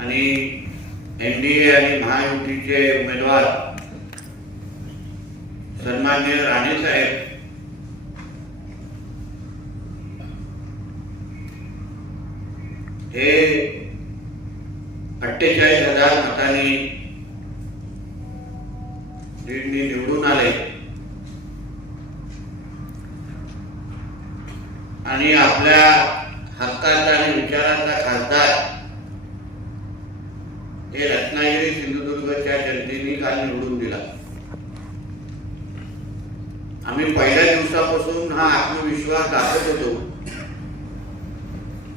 आणि एनडीए आणि महायुतीचे उमेदवार सन्मान्य राणे साहेब. हे अठ्ठेचाळीस हजार मतांनी निवडून आले. आणि आपल्या हक्काचा आणि विचारांचा खासदार हे रत्नागिरी सिंधुदुर्गच्या जनतेने काल निवडून दिला. आम्ही पहिल्या दिवसापासून हा आत्मविश्वास दाखवत होतो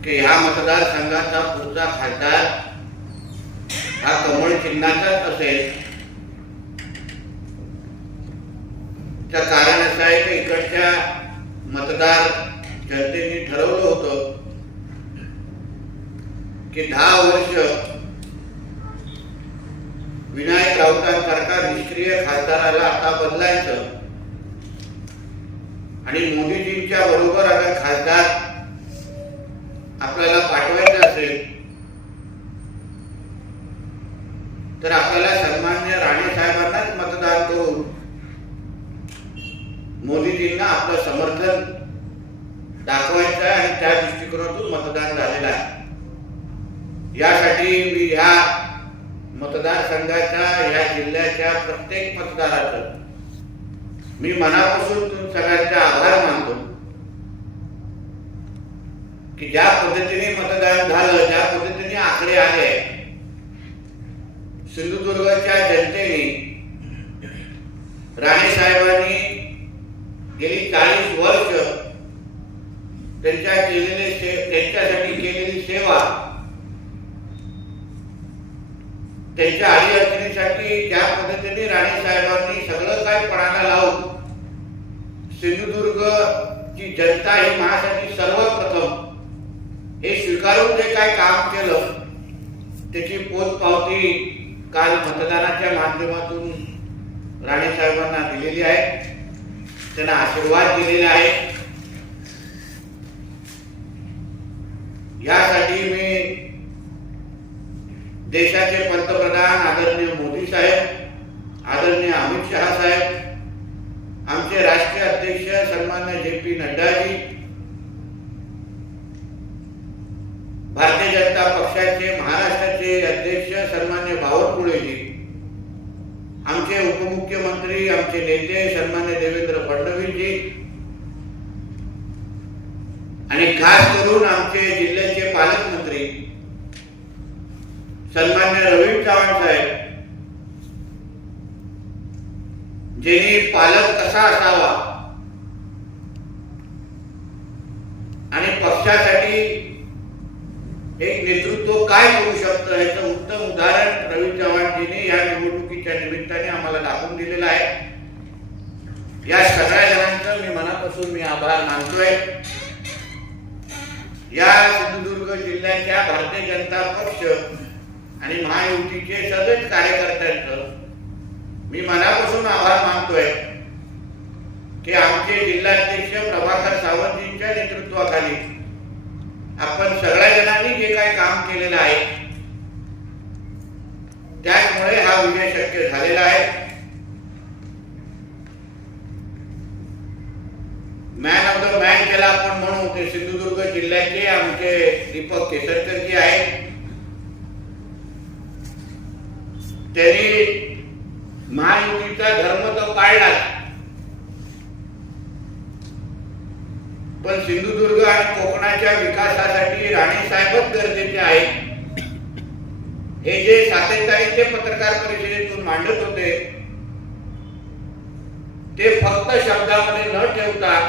की ह्या मतदारसंघाचा पुढचा खासदार हा कमळ चिन्हाचाच असेल. त्या कारण असं आहे की इकडच्या मतदार जनतेने ठरवलं होतं की दहा वर्ष विनायक राऊतांसारखा निष्क्रिय खासदाराला आता बदलायचं. आणि मोदीजींच्या बरोबर आता खासदार आपल्याला पाठवायचं असेल तर आपल्याला सन्मान्य राणे साहेबांनाच मतदान करून मोदीजींना आपलं समर्थन दाखवायचं आहे आणि त्या दृष्टिकोनातून मतदान झालेलं आहे. यासाठी मी ह्या मतदारसंघाच्या या जिल्ह्याच्या प्रत्येक मतदाराचं. मी मनापासून तुम सगळ्यांचा आभार मानतो. की ज्या पद्धतीने मतदान झालं ज्या पद्धतीने आकडे आले सिंधुदुर्गच्या जनतेने राणे साहेबांनी गेली चाळीस वर्ष त्यांच्या केलेले त्यांच्यासाठी केलेली सेवा त्यांच्या आई अडचणीसाठी ज्या पद्धतीने राणे साहेबांनी सगळं काय पणाला लावून सिंधुदुर्ग ची जनता ही माझ्यासाठी सर्वप्रथम हे स्वीकारून जे काय काम केलं त्याची पोचपावती काल मतदानाच्या माध्यमातून राणे साहेबांना दिलेली आहे. त्यांना आशीर्वाद दिलेला आहे. यासाठी मी देशाचे पंतप्रधान आदरणीय मोदी साहेब आदरणीय अमित शहा साहेब आमचे राष्ट्रीय अध्यक्ष सन्मान्य जे पी नड्डाजी भारतीय जनता पक्षाचे महाराष्ट्राचे अध्यक्ष सन्मान्य बावनकुळेजी आमचे उपमुख्यमंत्री आमचे नेते सन्मान्य देवेंद्र फडणवीसजी आणि खास करून आमचे जिल्ह्याचे पालकमंत्री सन्मान्य रवी चव्हाण साहेब ज्यांनी पालक कसा असावा आणि पक्षासाठी एक नेतृत्व काय करू शकतं याचं उत्तम उदाहरण रवी चव्हाणजीने या निवडणुकीच्या निमित्ताने आम्हाला दाखवून दिलेलं आहे. या सगळ्या जणांचं मी मनापासून मी आभार मानतोय. या सिंधुदुर्ग जिल्ह्याच्या भारतीय जनता पक्ष आणि महायुतीचे सगळेच कार्यकर्त्यांचं मी मनापासून आभार मानतोय की आमचे जिल्हाध्यक्ष प्रभाकर सावंतजींच्या नेतृत्वाखाली आपण सगळ्या जणांनी जे काही काम केलेलं आहे त्यामुळे हा विजय शक्य झालेला आहे. मॅन ऑफ द मॅन केला आपण म्हणू ते सिंधुदुर्ग जिल्ह्याचे आमचे दीपक केसरकर जे आहेत. त्यांनी महायुतीचा धर्म तो काढला पण सिंधुदुर्ग आणि कोकणाच्या विकासासाठी राणे साहेबच गरजेचे आहेत. हे जे सातेताई ते पत्रकार परिषदेतून मांडत होते ते फक्त शब्दामध्ये न ठेवता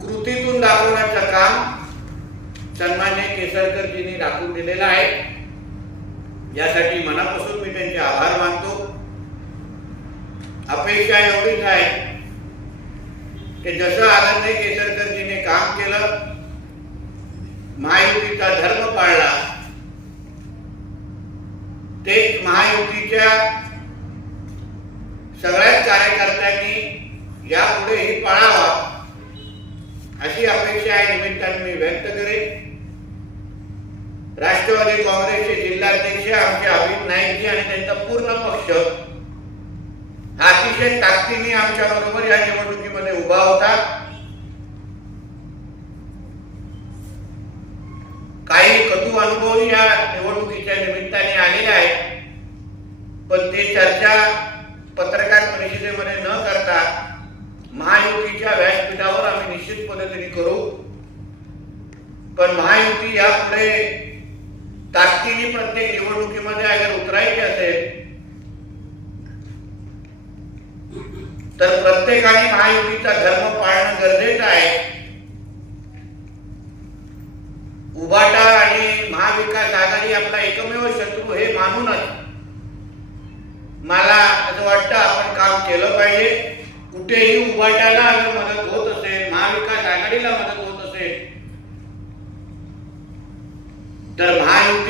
कृतीतून दाखवण्याचं काम सन्मान्य केसरकरजींनी दाखवून दिलेलं आहे. यासाठी मनापासून मी त्यांचे आभार मानतो. अपेक्षा एवढीच आहे की जसं आनंद केसरकरजीने काम केलं महायुतीचा धर्म पाळला ते महायुतीच्या सगळ्याच कार्यकर्त्यांनी यापुढेही पाळावा अशी अपेक्षा या निमित्ताने मी व्यक्त करेन. राष्ट्रवादी काँग्रेसचे जिल्हाध्यक्ष आमचे अमित नाईकजी आणि त्यांचा पूर्ण पक्ष हा अतिशय ताकदीने आमच्या बरोबर या निवडणुकीमध्ये उभा होता. काही कटू अनुभव या निवडणुकीच्या निमित्ताने आलेले आहेत. पण ते चर्चा पत्रकार परिषदेमध्ये न करता महायुतीच्या व्यासपीठावर आम्ही निश्चित पद्धतीने करू. पण महायुती यापुढे ताकदीने प्रत्येक निवडणुकीमध्ये अगर उतरायचे असेल तर प्रत्येकाने महायुतीचा धर्म पाळणं गरजेचं आहे. उबाटा आणि महाविकास आघाडी आपला एकमेव शत्रू हे मानूनच मला असं वाटतं आपण काम केलं पाहिजे. कुठेही उबाटाला मदत होत असेल महाविकास आघाडीला मदत होत असेल तर महायुती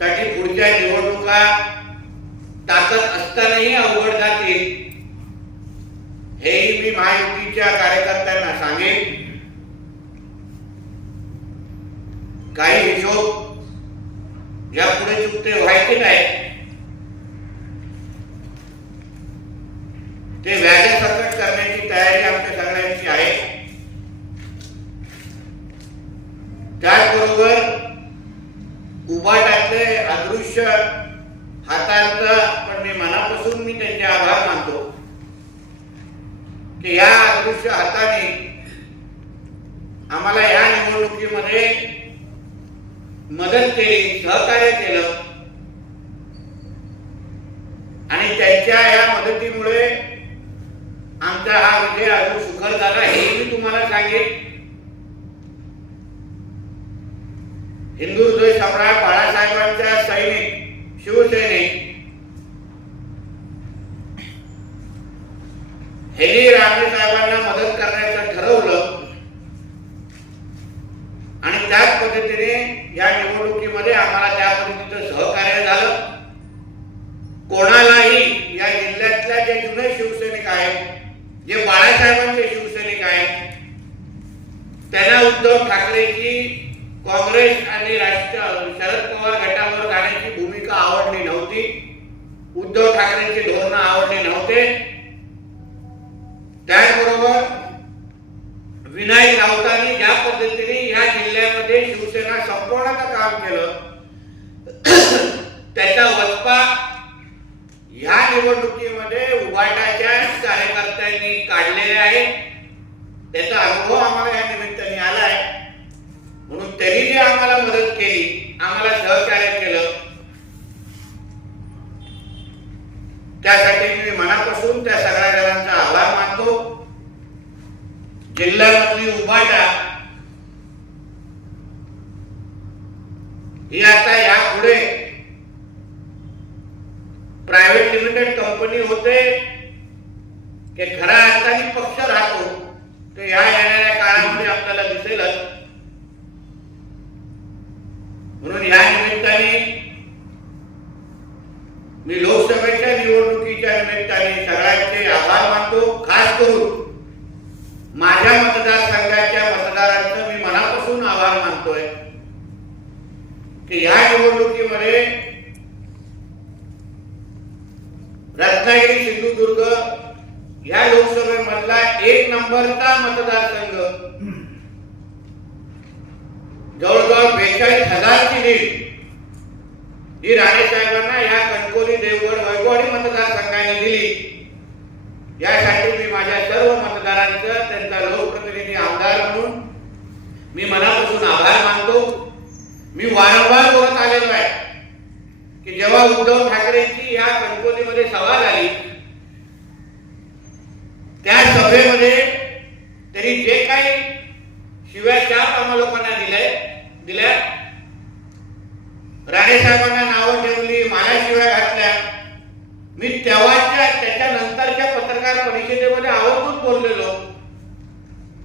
साठी पुढच्या निवडणुका टाकत असतानाही अवघड जातील. हेही मी महायुतीच्या कार्यकर्त्यांना सांगेन. काही हिशोब यापुढे चुकते व्हायचे नाही ते व्याजासकट करण्याची तयारी आमच्या सगळ्यांची आहे. त्याचबरोबर उभा अदृश्य हाताळतं पण मी मनापासून मी त्यांचे आभार मानतो की या अदृश्य हाताने आम्हाला या निवडणुकीमध्ये मदत केली सहकार्य केलं. आणि त्यांच्या या मदतीमुळे आमचा हा विजय अजून सुखर झाला हे मी तुम्हाला सांगेन. हिंदू सम्राट बाळा बाळासाहेबांच्या सैनिक शिवसैनिक. हेनी राणे साहेबांना मदत करण्याचं ठरवलं. आणि त्याच पद्धतीने या निवडणुकीमध्ये आम्हाला त्या पद्धतीचं सहकार्य झालं. कोणालाही या जिल्ह्यातल्या जे जुने शिवसैनिक आहेत जे बाळासाहेबांचे शिवसैनिक आहेत त्यांना उद्धव ठाकरेची काँग्रेस आणि राष्ट्र शरद पवार गटावर जाण्याची भूमिका आवडली नव्हती. उद्धव ठाकरेंची धोरणं आवडली आम्हाला सहकार्य केलं. त्यासाठी मी मनापासून त्या सगळ्या जणांचा आभार मानतो. जिल्ह्यामधली उभाटा ही आता यापुढे प्रायव्हेट लिमिटेड कंपनी होते की खरा अर्थाने पक्ष राहतो ते या येणाऱ्या काळामध्ये आपल्याला दिसेलच. म्हणून या निमित्ताने मी लोकसभेच्या निवडणुकीच्या निमित्ताने सगळ्यांचे आभार मानतो. खास करून माझ्या मतदारसंघाच्या मतदारांचं मी मनापासून आभार मानतोय की या निवडणुकीमध्ये रत्नागिरी सिंधुदुर्ग या लोकसभेमधला एक नंबरचा मतदारसंघ जवळजवळ बेचाळीस हजारची लीड ही राणे साहेबांना या कणकोली देवगड वैभवणी मतदारसंघाने दिली यासाठी मी माझ्या सर्व मतदारांचं त्यांचा लोकप्रतिनिधी आमदार म्हणून मी मनापासून आभार मानतो. मी वारंवार बोलत आलेलो आहे की जेव्हा उद्धव ठाकरेंची या कणकोलीमध्ये सभा झाली त्या सभेमध्ये तरी जे काही शिव्या चार आम्हा लोकांना दिल्या. राणे साहेबांना नावं ठेवली मला शिव्या घातल्या. मी तेव्हाच्या त्याच्यानंतरच्या पत्रकार परिषदेमध्ये आवर्जून बोललेलो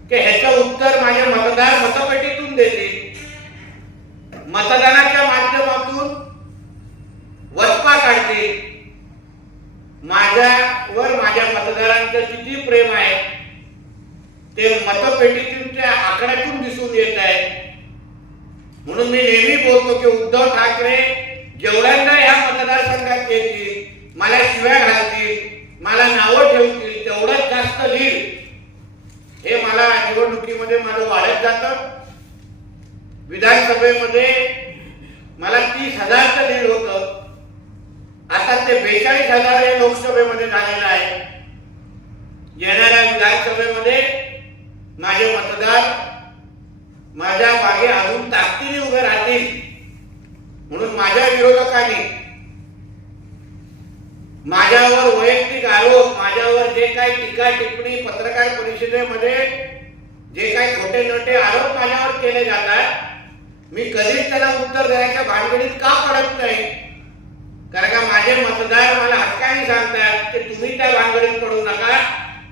की ह्याचं उत्तर माझ्या मतदार मतपेटीतून देतील. मतदानाच्या माध्यमातून वचपा काढतील. माझ्यावर माझ्या मतदारांचं किती प्रेम आहे ते मतपेटीतून त्या आकड्यातून दिसून येत आहे. म्हणून मी नेहमी बोलतो की उद्धव ठाकरे जेवढ्यांदा या मतदारसंघात येतील मला शिव्या घालतील मला नावं ठेवतील तेवढंच जास्त लीड हे मला निवडणुकीमध्ये माझं वाढत जातं. विधानसभेमध्ये मला तीस हजारचं लीड होतं. आता ते बेचाळीस हजार हे लोकसभेमध्ये झालेलं आहे. येणाऱ्या विधानसभेमध्ये माझे मतदार माझ्या मागे अजून ताकदीने उभे राहतील. म्हणून माझ्या विरोधकांनी माझ्यावर वैयक्तिक आरोप माझ्यावर जे काही टीका टिप्पणी पत्रकार परिषदेमध्ये जे काही खोटे नोटे आरोप माझ्यावर केले जातात मी कधीच त्याला उत्तर देण्याच्या भानगडीत का पडत नाही? कारण का माझे मतदार मला हक्काने सांगतात की तुम्ही त्या भानगडीत पडू नका.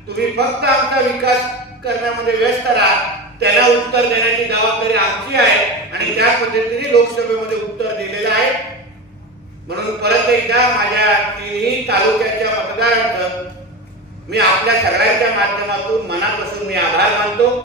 तुम्ही फक्त आमचा विकास करण्यामध्ये व्यस्त राहा. त्याला उत्तर देण्याची जबाबदारी आमची आहे आणि त्या पद्धतीने लोकसभेमध्ये उत्तर दिलेलं आहे. म्हणून परत एकदा माझ्या तिन्ही तालुक्याच्या मतदारांचं मी आपल्या सगळ्यांच्या माध्यमातून मनापासून मी आभार मानतो.